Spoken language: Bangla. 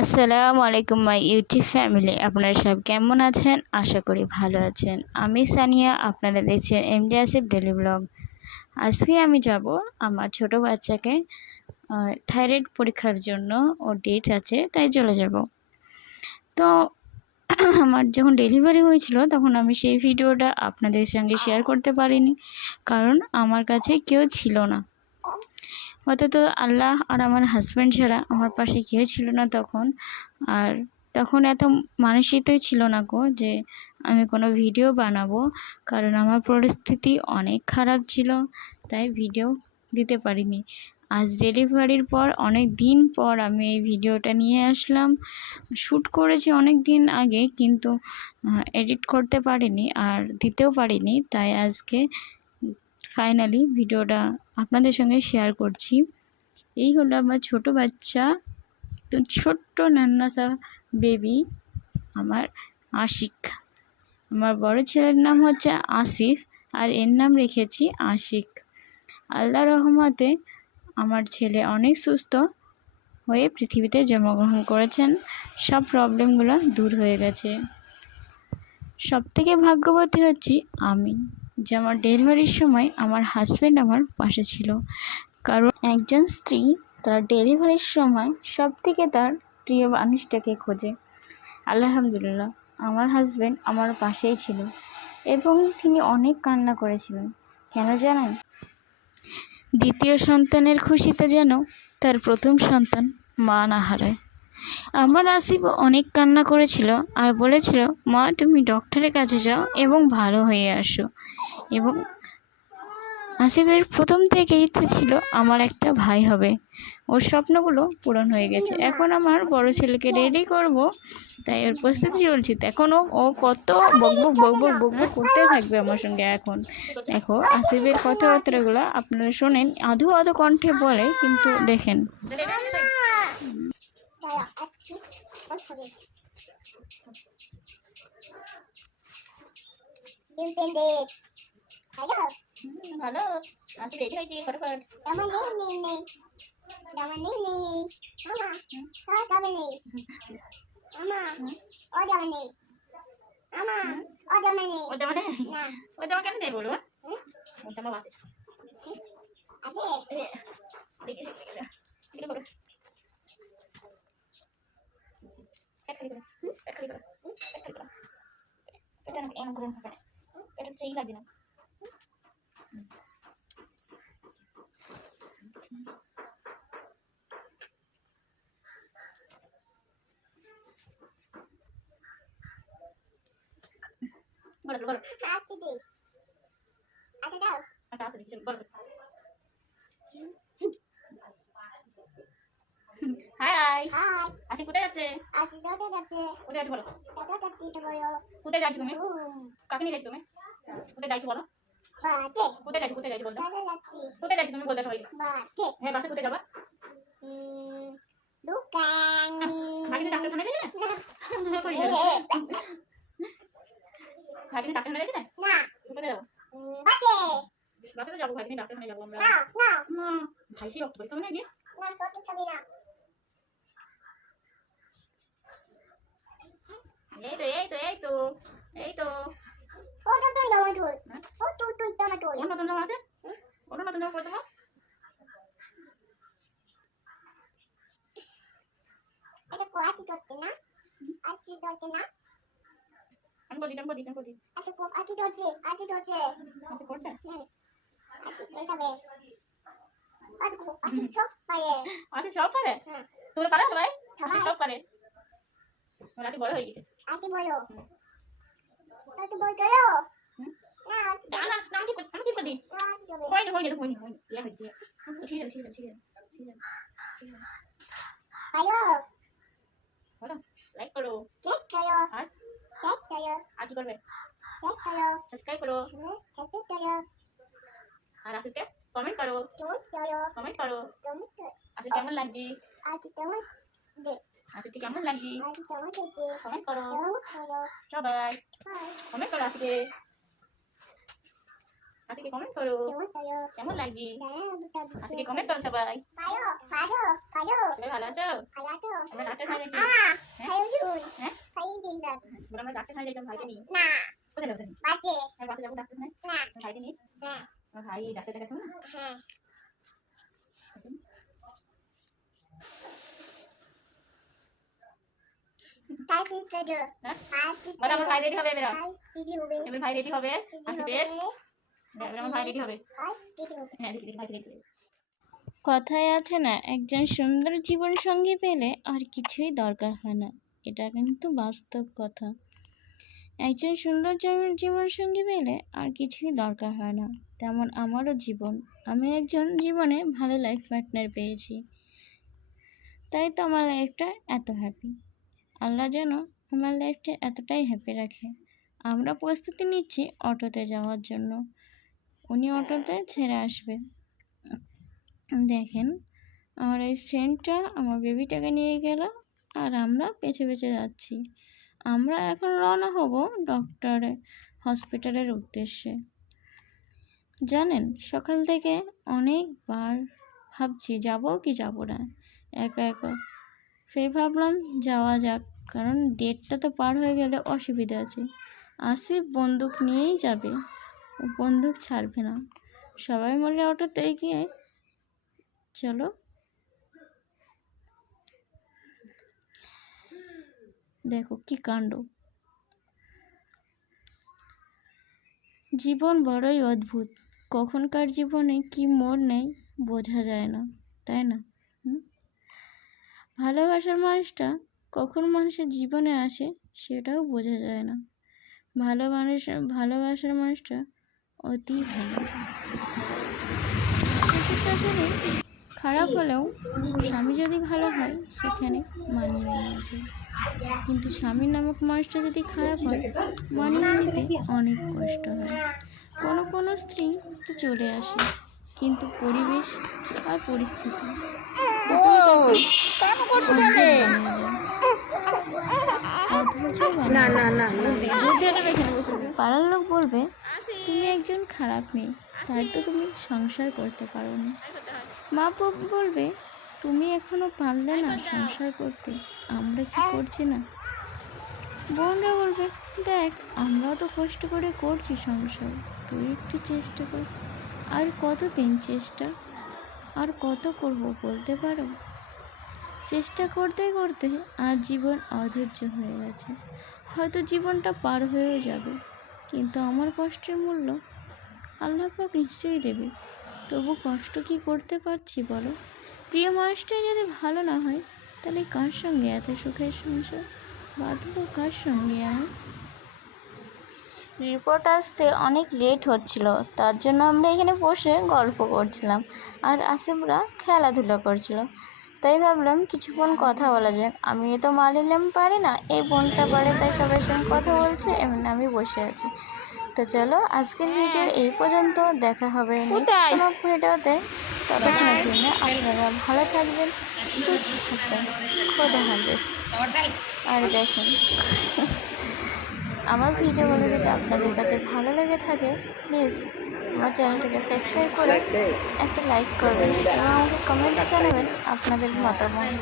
আসসালামু আলাইকুম, মাই ইউটিউব ফ্যামিলি। আপনারা সব কেমন আছেন? আশা করি ভালো আছেন। আমি সানিয়া, আপনারা দেখছেন এমডি আসিফ ডেলি ব্লগ। আজকে আমি যাব আমার ছোট বাচ্চাকে থাইরয়েড পরীক্ষার জন্য ওর ডেট আছে, তাই চলে যাব। তো আমার যখন ডেলিভারি হয়েছিল, তখন আমি সেই ভিডিওটা আপনাদের সঙ্গে শেয়ার করতে পারিনি, কারণ আমার কাছে কেউ ছিল না। অন্তত আল্লাহ আর আমার হাজব্যান্ড ছাড়া আমার পাশে কেউ ছিল না তখন। আর তখন এত মানসিকতাই ছিল না গো যে আমি কোনো ভিডিও বানাবো, কারণ আমার পরিস্থিতি অনেক খারাপ ছিল, তাই ভিডিও দিতে পারিনি। আজ ডেলিভারির পর অনেক দিন পর আমি এই ভিডিওটা নিয়ে আসলাম। শ্যুট করেছি অনেক দিন আগে, কিন্তু এডিট করতে পারিনি আর দিতেও পারিনি, তাই আজকে ফাইনালি ভিডিওটা আপনাদের সঙ্গে শেয়ার করছি। এই হলো আমার ছোট বাচ্চা, তো ছোট্ট নান্নাসা বেবি আমার আশিক। আমার বড় ছেলের নাম হচ্ছে আসিফ, আর এর নাম রেখেছি আশিক। আল্লাহ রহমতে আমার ছেলে অনেক সুস্থ হয়ে পৃথিবীতে জন্মগ্রহণ করেছেন। সব প্রবলেমগুলো দূর হয়ে গেছে। সবথেকে ভাগ্যবতী হচ্ছি আমি। যে আমার ডেলিভারির সময় আমার হাজব্যান্ড আমার পাশে ছিল। কারণ একজন স্ত্রী তার ডেলিভারির সময় সব থেকে তার প্রিয় মানুষটাকে খোঁজে। আলহামদুলিল্লাহ, আমার হাজব্যান্ড আমার পাশেই ছিল এবং তিনি অনেক কান্না করেছিলেন। কেন জানেন? দ্বিতীয় সন্তানের খুশিতে যেন তার প্রথম সন্তান মা না হারায়। আমার আসিফ অনেক কান্না করেছিল আর বলেছিল, মা, তুমি ডক্টরের কাছে যাও এবং ভালো হয়ে আসো। এবং আসিফের প্রথম থেকে ইচ্ছে ছিল, আমার একটা ভাই হবে। ওর স্বপ্নগুলো পূরণ হয়ে গেছে। এখন আমার বড় ছেলেকে রেডি করব, তাই ওর প্রস্তুতি চলছে। এখনও ও কত বকবক বকবক বকবক করতে থাকবে আমার সঙ্গে এখন। দেখো, আসিফের কথাবার্তাগুলো আপনারা শোনেন, আধো আধো কণ্ঠে বলে, কিন্তু দেখেন। ভালো আসি রেডি হয়েছি ফটাফট আমার নেই নেই নেই আমার নেই নেই মামা আর যাবে নেই মামা ও যাবে নেই মামা ও যাবে নেই ও জামা নেই না ও জামা কেন নেই বলব হুম? ও জামা আছে আছে দেখি এগুলো করো এক খালি করো এক খালি করো এক খালি করো এটা না এমন করে না এটা চাই লাগছে না বলো বলো আছে দে আছে দাও একটা আছে দিচ্ছি বলো হাই আসি কোথায় যাচ্ছে? আছে দাদা যাচ্ছে? কোথায় যাচ্ছ বলো? দাদা যাচ্ছে তো বলো? কোথায় যাচ্ছ তুমি? কাকে নিয়ে যাচ্ছ তুমি? কোথায় যাচ্ছ বলো? বাতে কোথায় যাচ্ছ কোথায় যাচ্ছ যাচ্ছে। কোথায় যাচ্ছ তুমি বলতে সবাইকে? বাতে হ্যাঁ বাসে কোথায় যাবা? দোকান। ভাগিনে ডাক্তারখানায় গেছে না। কই এ, ভাগিনে ডাক্তারখানায় গেছে না। কোথায় যাব? বাতে বাসে। যাব ভাগিনে ডাক্তারখানায় যাব আমরা। না না না রক্ত পরীক্ষা হবে না গিয়ে না কত খাবি না এই তো এই তো এই তো এই তো। ও? ও ওর নতুন জামা আছে? ওর নতুন জামা পরে? দেবো এটা করতে না? করতে না? আমি বলি আমি বলি আমি বলি। আতি কো করতে আতি করতে আচ্ছা করছে সব পারে। আচ্ছা সব পারে? হ্যাঁ। তোমরা পারো সবাই। আচ্ছা সব পারে। বড় হয়ে গেছে। আতি বলো আতি বল করো হুম? না আতি না না না আমি ঠিক করছি আমি ঠিক করছি না আতি করবে হয়নি হয়নি হয়নি হয়নি ইয়া হচ্ছে ঠিক আছে ঠিক আছে ঠিক আছে ঠিক আছে ঠিক আছে হ্যালো বলো লাইক করো চেক করো আর চেক করো আর কি করবে চেক করো সাবস্ক্রাইব করো চেক করো আর আসিফকে কমেন্ট করো তুমি করো কমেন্ট করো তুমি করো আসিফ কেমন লাগছে আতি তুমি দে আসিফকে কেমন দে কমেন্ট করো সবাই কমেন্ট করো আসিফকে আজকে কমেন্ট করো কেমন দাঁড়া আজকে কমেন্ট করো সবাই ভালো আছো আমরা ডাক্তার খাইও দিন হ্যাঁ? আমরা ডাক্তার খাই গেছিলাম ভাইকে নিয়ে না কোথায় যাব তুমি? বাসে যাব ডাক্তার খাই ভাইকে নিয়ে ভাই ডাক্তার দেখাচ্ছ না হ্যাঁ দে হ্যাঁ? তাই দিতে বলে আমার ভাই রেডি হবে এবার তাই দিদি হবে। এবার ভাই রেডি হবে আসবে। আমার ভাই রেডি হবে। তাই দিদি হবে। হ্যাঁ দেখি দেখি ভাই রেডি হবে কথায় আছে না একজন সুন্দর জীবন সঙ্গী পেলে আর কিছুই দরকার হয় না। এটা কিন্তু বাস্তব কথা। একজন সুন্দর জীবন- জীবন সঙ্গী পেলে আর কিছুই দরকার হয় না। তেমন আমারও জীবন। আমি একজন জীবনে ভালো লাইফ পার্টনার পেয়েছি। তাই তো আমার লাইফটা এত হ্যাপি আল্লাহ যেন আমার লাইফটা এতটাই হ্যাপি রাখে। আমরা প্রস্তুতি নিচ্ছি অটোতে যাওয়ার জন্য। উনি অটোতে ছেড়ে আসবে। দেখেন, আমার এই ফ্রেন্ডটা আমার বেবিটাকে নিয়ে গেল আর আমরা পেছে পেছে যাচ্ছি। আমরা এখন রওনা হব ডক্টরে হসপিটালের উদ্দেশ্যে। জানেন, সকাল থেকে অনেকবার ভাবছি, যাব কি যাব না? একা একা। ফের ভাবলাম, যাওয়া যাক। কারণ ডেটটা তো পার হয়ে গেলে অসুবিধা আছে। আসিফ বন্দুক নিয়েই যাবে। ও বন্দুক ছাড়বে না। সবাই মিলে অটোতে গিয়ে চলো। দেখো কি কাণ্ড। জীবন বড়ই অদ্ভুত। কখনকার জীবনে কি মোড় নেয় বোঝা যায় না, তাই না? ভালোবাসার মানুষটা কখন মানুষের জীবনে আসে সেটাও বোঝা যায় না। ভালো মানুষ ভালোবাসার মানুষটা অতি ভালো। শ্বশুর শাশুড়ি খারাপ হলেও স্বামী যদি ভালো হয় সেখানে মানিয়ে নেওয়া যায়। কিন্তু স্বামী নামক মানুষটা যদি খারাপ হয় মানিয়ে নিতে অনেক কষ্ট হয়। কোনো কোনো স্ত্রী তো চলে আসে কিন্তু পরিবেশ আর পরিস্থিতি দুটোই তাকে অধৈর্য বানিয়ে দেয়। পাড়ার লোক বলবে, তুমি একজন খারাপ মেয়ে তাই তো তুমি সংসার করতে পারো না। মা বাপ বলবে, তুমি এখনও পারলে না সংসার করতে, আমরা কি করছি না? বোনরা বলবে, দেখ, আমরাও তো কষ্ট করে করছি সংসার, তুই একটু চেষ্টা কর। আর কতদিন চেষ্টা? আর কত করব বলতে পারো? চেষ্টা করতে করতে আর জীবন অধৈর্য হয়ে গেছে। হয়তো জীবনটা পার হয়েও যাবে, কিন্তু আমার কষ্টের মূল্য আল্লাহ পাক নিশ্চয়ই দেবে। তবু কষ্ট কি করতে পারছি বলো? প্রিয় মানুষটাই যদি ভালো না হয়, তাহলে কার সঙ্গে এত সুখের সংসার? বাঁধবো কার সঙ্গে আমি রিপোর্ট আসতে অনেক লেট হচ্ছিল, তার জন্য আমরা এখানে বসে গল্প করছিলাম। আর আসিফরা খেলাধুলা করছিল। তাই ভাবলাম কিছুক্ষণ কথা বলা যাক। আমি তো মালিলাম পারি না এই বোনটা পারে তাই সবার সঙ্গে কথা বলছে এমনি আমি বসে আছি। তো চলো আজকের ভিডিও এই পর্যন্ত দেখা হবে নেক্সট কোনো ভিডিওতে। ততক্ষণের জন্য আপনারা ভালো থাকবেন সুস্থ থাকবেন খোদা হাফেজ। আর দেখুন আমার ভিডিওগুলো যদি আপনাদের কাছে ভালো লেগে থাকে প্লিজ আমার চ্যানেলটিকে সাবস্ক্রাইব করে একটা লাইক করবেন। এবং আমাকে কমেন্টে জানাবেন আপনাদের মতামত।